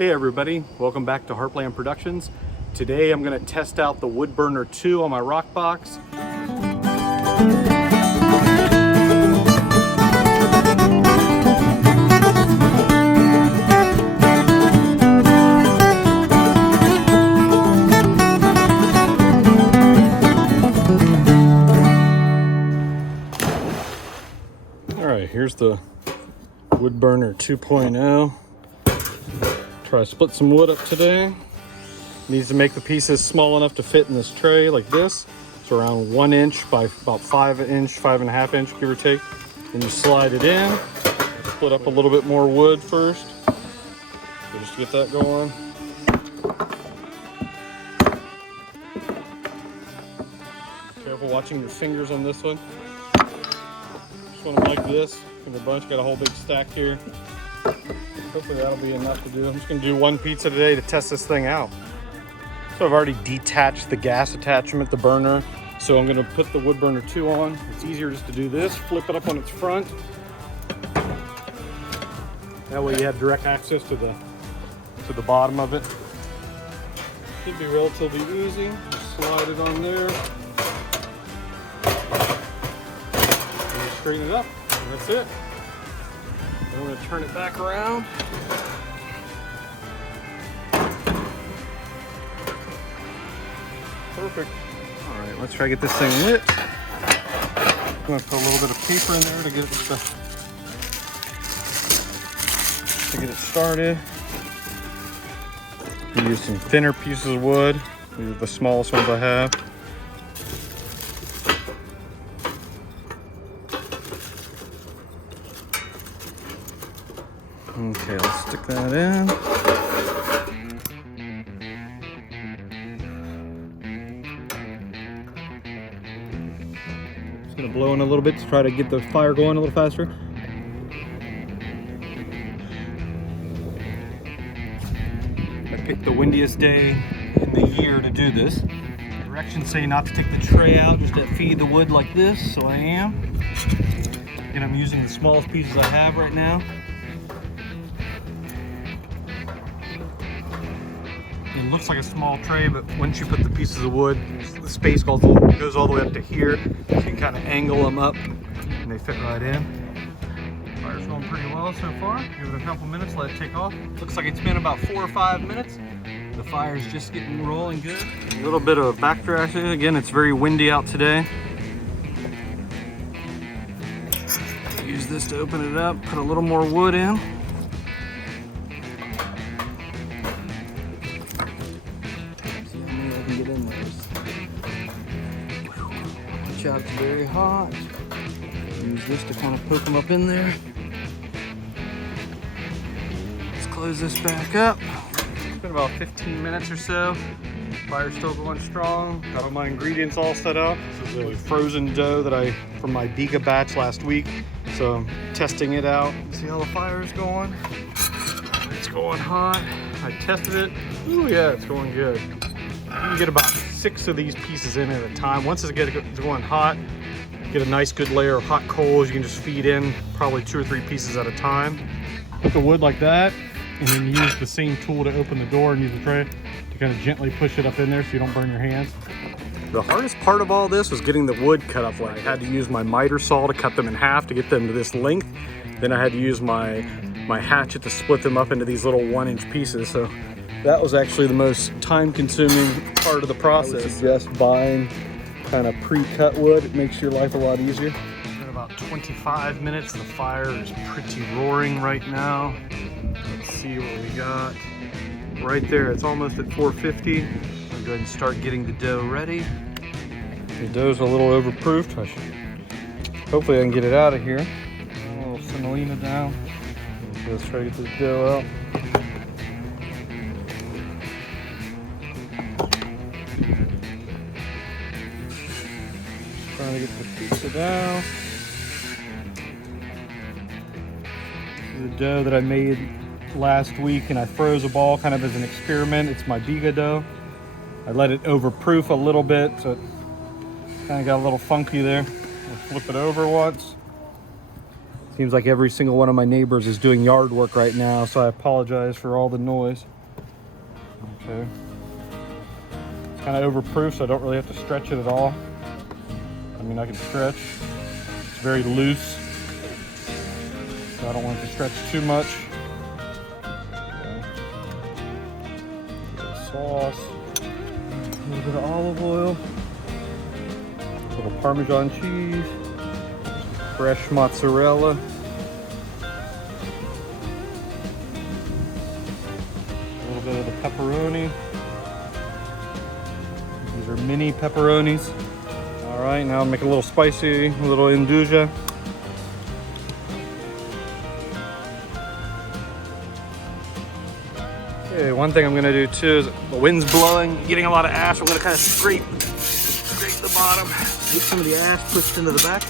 Hey everybody, welcome back to Heartland Productions. Today I'm going to test out the Woodburner 2 on my rock box. Alright, here's the Woodburner 2.0. Try to split some wood up today. Needs to make the pieces small enough to fit in this tray like this. It's around 1 inch by about 5 inch, 5.5 inch, give or take. Then you slide it in. Split up a little bit more wood first. So just to get that going. Careful watching your fingers on this one. Just want them like this in a bunch. Got a whole big stack here. Hopefully that'll be enough to do. I'm just gonna do one pizza today to test this thing out. So I've already detached the gas attachment, the burner. So I'm gonna put the Woodburner 2 on. It's easier just to do this, flip it up on its front. That way you have direct access to the bottom of it. Should be relatively easy. Just slide it on there. And you straighten it up, and that's it. I'm going to turn it back around. Perfect. All right, let's try to get this thing lit. I'm going to put a little bit of paper in there to get it started. Use some thinner pieces of wood. These are the smallest ones I have. Okay, let's stick that in. Just gonna blow in a little bit to try to get the fire going a little faster. I picked the windiest day in the year to do this. Directions say not to take the tray out, just to feed the wood like this, so I am. And I'm using the smallest pieces I have right now. It looks like a small tray, but once you put the pieces of wood, the space goes all the way up to here. So you can kind of angle them up and they fit right in. Fire's going pretty well so far. Give it a couple minutes, let it take off. Looks like it's been about 4 or 5 minutes. The fire's just getting rolling good. A little bit of backdraft. Again, it's very windy out today. Use this to open it up, put a little more wood in. Watch out, it's very hot. Use this to kind of poke them up in there. Let's close this back up. It's been about 15 minutes or so. Fire's still going strong. Got all my ingredients all set up. This is a frozen dough that from my Biga batch last week. So I'm testing it out. See how the fire is going? It's going hot. I tested it. Ooh yeah, it's going good. You can get about 6 of these pieces in at a time. Once it's going hot, get a nice good layer of hot coals. You can just feed in probably 2 or 3 pieces at a time. Put the wood like that, and then use the same tool to open the door and use the tray to kind of gently push it up in there so you don't burn your hands. The hardest part of all this was getting the wood cut up. I had to use my miter saw to cut them in half to get them to this length. Then I had to use my hatchet to split them up into these little 1-inch pieces. So that was actually the most time-consuming part of the process. I would suggest buying kind of pre-cut wood. It makes your life a lot easier. In about 25 minutes, the fire is pretty roaring right now. Let's see what we got. Right there, it's almost at 450. I'll go ahead and start getting the dough ready. The dough's a little overproofed. Hopefully I can get it out of here. A little semolina down. Let's try to get this dough out. Trying to get the pizza down. The dough that I made last week, and I froze a ball kind of as an experiment. It's my Biga dough. I let it overproof a little bit, so it kind of got a little funky there. We'll flip it over once. Seems like every single one of my neighbors is doing yard work right now, so I apologize for all the noise. Okay. It's kind of overproof, so I don't really have to stretch it at all. I mean, I can stretch. It's very loose, so I don't want it to stretch too much. Okay. A little sauce, a little bit of olive oil, a little Parmesan cheese, fresh mozzarella. A little bit of the pepperoni. These are mini pepperonis. All right, now make it a little spicy, a little induja. Okay, one thing I'm gonna do too is the wind's blowing, getting a lot of ash. I'm gonna kind of scrape the bottom, get some of the ash pushed into the back.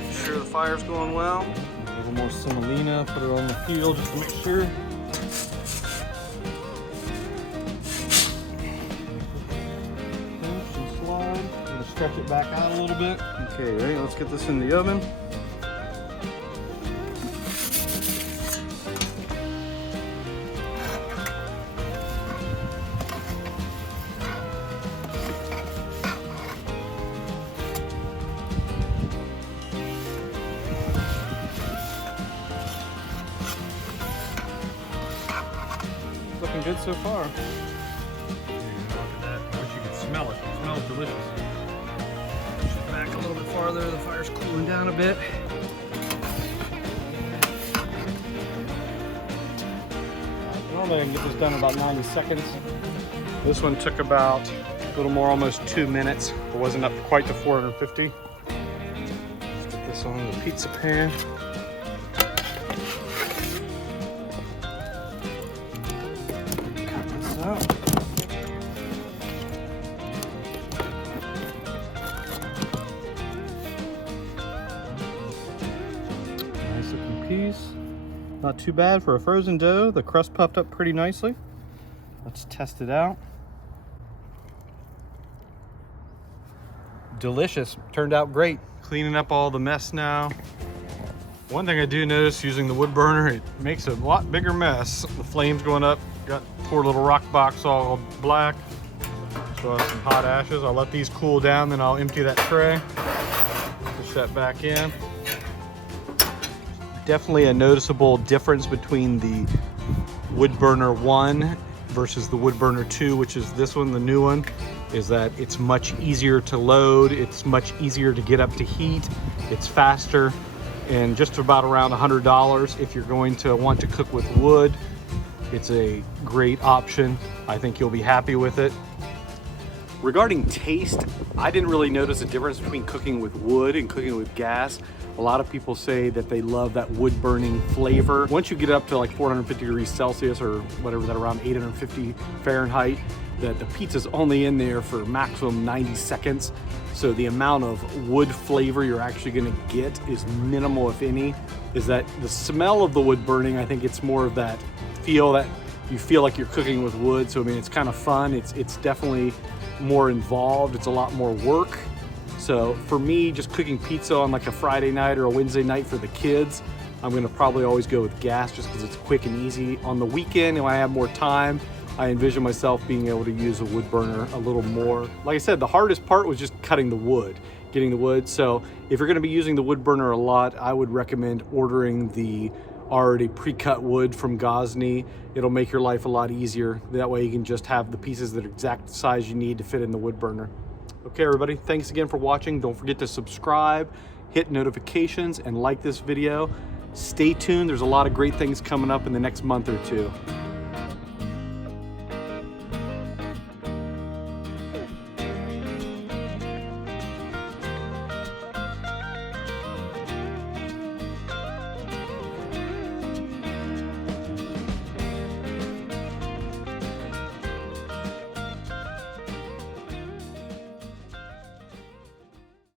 Make sure the fire's going well. A little more semolina, put it on the peel just to make sure. Stretch it back out a little bit. Okay, ready? Let's get this in the oven. Looking good so far. Look at that. I wish you could smell it. It smells delicious. Back a little bit farther, the fire's cooling down a bit. Normally I can get this done in about 90 seconds. This one took about a little more, almost 2 minutes. It wasn't up quite to 450. Let's get this on the pizza pan. Cut this out. Piece. Not too bad for a frozen dough. The crust puffed up pretty nicely. Let's test it out. Delicious. Turned out great. Cleaning up all the mess now. One thing I do notice using the wood burner, it makes a lot bigger mess. The flames going up. Got poor little rock box all black. So I have some hot ashes. I'll let these cool down, then I'll empty that tray. Push that back in. Definitely a noticeable difference between the wood burner 1 versus the wood burner 2, which is this one, the new one, is that it's much easier to load, it's much easier to get up to heat, it's faster, and just about around $100 if you're going to want to cook with wood. It's a great option. I think you'll be happy with it. Regarding taste, I didn't really notice a difference between cooking with wood and cooking with gas. A lot of people say that they love that wood burning flavor. Once you get up to like 450 degrees Celsius or whatever that, around 850 Fahrenheit, that the pizza's only in there for maximum 90 seconds. So the amount of wood flavor you're actually gonna get is minimal, if any. Is that the smell of the wood burning, I think it's more of that feel that you feel like you're cooking with wood. So I mean, it's kind of fun. It's definitely more involved. It's a lot more work. So for me, just cooking pizza on like a Friday night or a Wednesday night for the kids, I'm gonna probably always go with gas just because it's quick and easy. On the weekend, when I have more time, I envision myself being able to use a wood burner a little more. Like I said, the hardest part was just cutting the wood, getting the wood. So if you're gonna be using the wood burner a lot, I would recommend ordering the already pre-cut wood from Gosney. It'll make your life a lot easier. That way you can just have the pieces that are exact size you need to fit in the wood burner. Okay, everybody, thanks again for watching. Don't forget to subscribe, hit notifications, and like this video. Stay tuned. There's a lot of great things coming up in the next month or two.